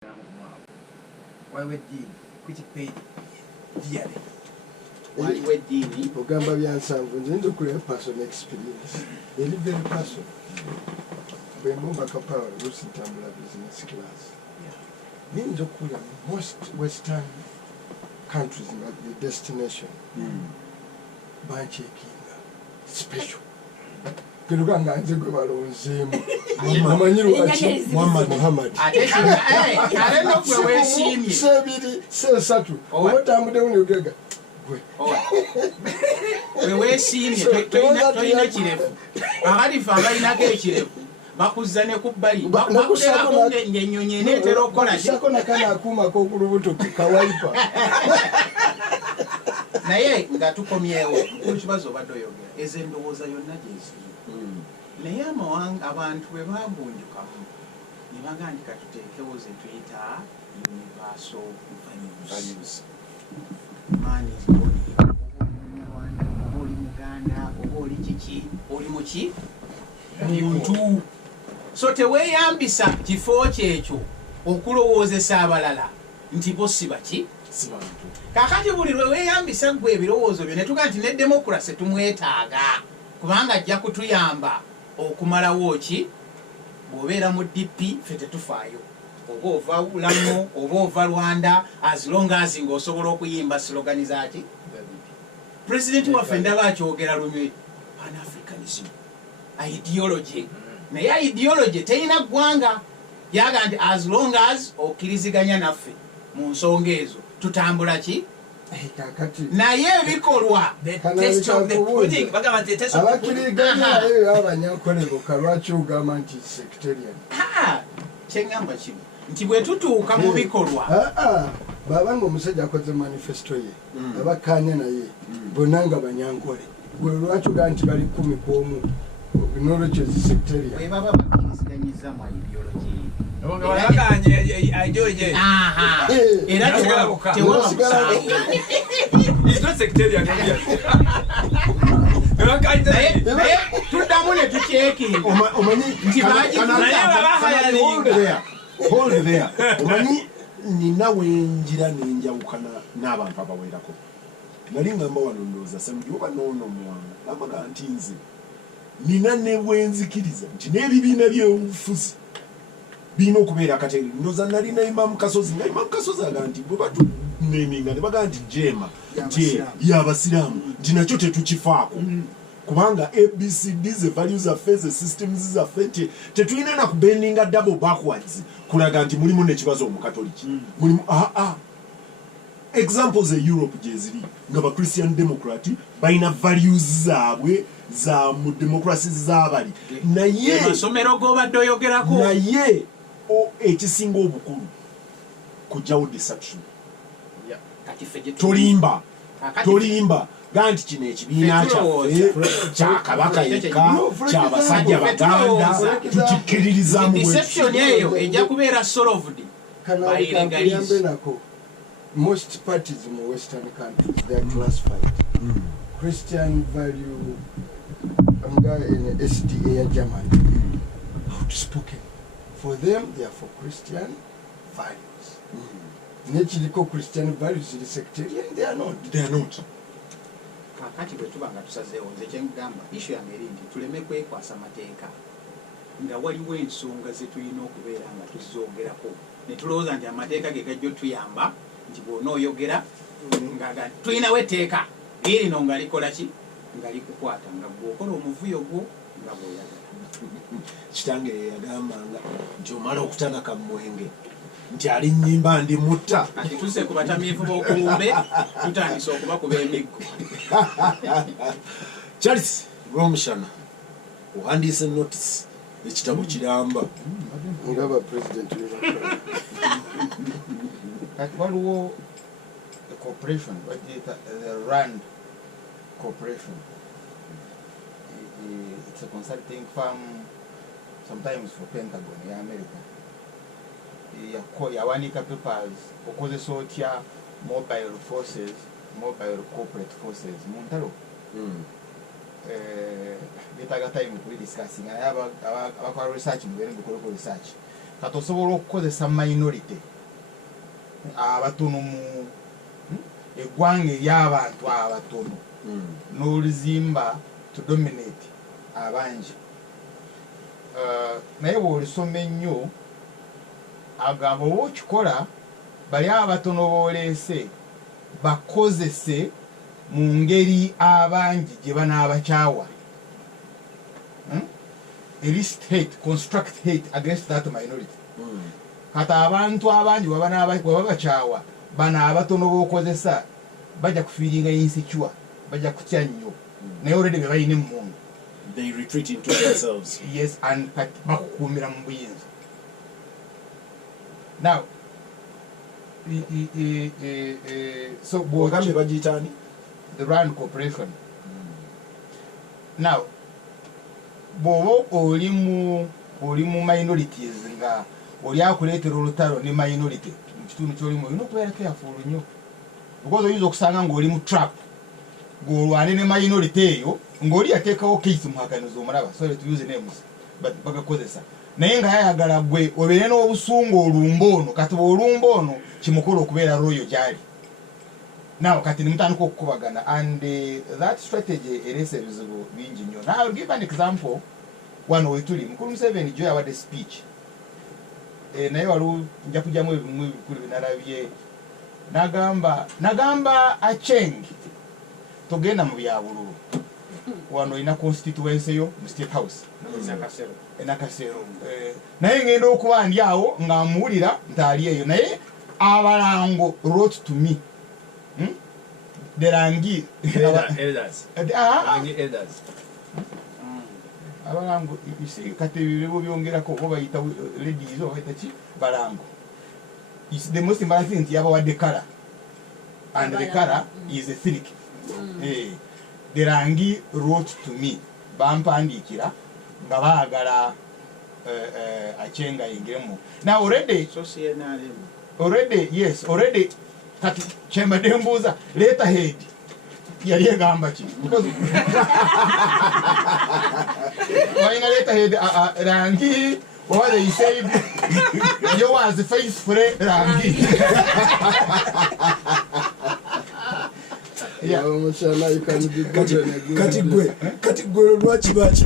Why would you quit paid dearly? Why would you Ogamba byansanvu nze ndio kule personal experience. Very very personal. Bemumba kapala rusi tambula business class. Ninjo kule most western countries in the destination. Banchekinga special. Kiruganga nze gwe balonzeemu. Amanyiru ati Muhammad. I don't know where we Sebiri sesatu. Otambude unogega. Wewe sini toina kirefu ahali fanga inake ekirefu bakuzane kubali bakutera kunge nyenyonye netero kola sako nakana akuma ko kulubuto kawaipa naye ngatukomyewo kukibazo badoyogera ezendowoza yonna jesi naye amawanga abantu bwe babunjukamu nibagandika tuteekewo ze tuyita universal values. Man is body. Oli Muganda, oli kiki, oli muki? Muntu. So teweyambisa kifo kyekyo okulowoozesa abalala nti bo si baki? Si bantu. Kakati buli lwe weeyambisa gwe ebirowoozo byo ne tuga nti ne democracy tumwetaaga kubanga ajja kutuyamba okumalawo ki bw'obeera mu DP ffe tetufaayo. Oba ova Lamu, oba ova Rwanda, as long as ng'osobola okuyimba slogan zaaki President waffe ndaba akyogera lumwe Pan-Africanism ideology naye ideology terina ggwanga yaga nti as long as okkiriziganya naffe mu nsonga ezo tutambula ki naye ebikolwa abakiriganya abanyankolero kalwaki ogamba nti sectarian kyengamba kimu nti bwe tutuuka mu bikolwa babanga omusajja akoze manifesto ye abakanya naye bonna nga banyankole gwe lwaki ogaa nti bali 10 ku omu knowledge is sectarian bwe baba bakkiriziganyiza mu ideology era tewaba musango tuddamu ne tuceekinga nti hold there. Omanyi nina wenjira nenjawukana n'abantu abawerako. Nali ngamba wano ndowooza semjuba noono muwanga nabaga nti nze nina ne wenzikiriza nti n'ebibiina by'obufuzi birina okubeera akateere. Ndowooza nali na Imam Kasozi nga Imam Kasozi aga nti bwe batuneminga ne baga nti jeema nti y'abasiraamu nti nakyo tetukifaako kubanga ABCD ze values affairs the systems zaffe tetulina na kubendinga double backwards kulaga nti mulimu n'ekibazo omukatoliki mulimu examples e Europe jeziri nga ba Christian Democrat baina values zaabwe za mu democracy zaabali naye masomero gobadde oyogerako naye ekisinga obukulu kujjawo deception tolimba ganti kino ekibiina kyaffe kyakabaka yekka kyabasajja baganda tukikkiririzamu deception eyo ejja kubeera solved by legalism. Most parties in Western countries they are classified. Christian value in SDA Germany outspoken. For them they are for Christian values. Naturally Christian values in the sectarian they are not. Kakati bwe tuba nga tusazeewo nze kyengamba ishu yange eri nti tuleme kwekwasa mateeka nga waliwo ensonga ze tulina okubeera nga tuzoogerako ne tulowooza nti amateeka ge gajja otuyamba nti bw'onooyogera nga tulinawo etteeka erino nga likola ki nga likukwata nga bw'okola omuvuyo gwo nga bw'oyagala. Kitange yagambanga nti omala okutanaka mwenge nti ali nnyimba ndi mutta ati tuse ku batamiivu b'okulumbe tutandise okubakuba emiggo. Charles Rwomushana uhandiise notice ekitabo kiramba ngaba president kati waliwo corporation bagiyita RAND corporation. It's a consulting firm sometimes for Pentagon in America. Yawanika papers okozesa otya mobile forces, mobile corporate forces muntalo betaga time kuli discussing abakola research mu bere gukora research katosobola okukozesa minority abatono mu eggwanga ery'abantu abatono n'oluzimba to dominate abangi. Naye bw'olisoma ennyo agamba oba okikola bali abatono b'oleese bakozese mu ngeri abangi gye banaabakyawa. Elicit hate, construct hate against that minority. Kati abantu abangi bw'aba bakyawa bano abatono b'okozesa bajja kufiiringa insecure, bajja kutya nnyo naye already be balina emmundu. They retreat into themselves. Yes, and kati bakukuumira mu buyinza. Now so Bw'ogambye bagiyitaani? the Rand Corporation. Now bw'oba oli mu minorities nga oli akuleetera olutalo ne minority mu kitundu ky'olimu olina okubeera careful nnyo because oyinza okusanga ng'oli mu trap ng'olwane ne minority eyo ng'oli yateekawo case muhakaniza omulaba, sorry to use names but bagakozesa naye nga yayagala gwe obeere n'obusungu olumba ono kati bw'olumba ono kimukola okubeera royo gy'ali. Now kati nimutandika okukubagana and that strategy ereese ebizibu bingi nnyo. Now I'll give an example. Wano wetuli Mukulu Museveni jo yawadde speech naye waliwo nja kujjamu ebimu ebikulu binalabye nagamba Acheng togenda mu byabululu wano ina constituency yo mu State House Nakasero naye ngenda okuba ndi awo nga muwulira ntaali eyo naye abalango wrote to me Derangi elders. Abalango isi kati bibo byongerako oba bayita ladies oba bayita ki balango. The most embarrassing thing about the color and the color is ethnic. Derangi wrote to me bampandikira nga baagala Achenga ingemu. Now already kati chemba dembuza letterhead yali egamba ki wayina letterhead Rangi or they said you was the face for Rangi. Yeah, Rwomushana, you can be good. Kati gwe lwaki baki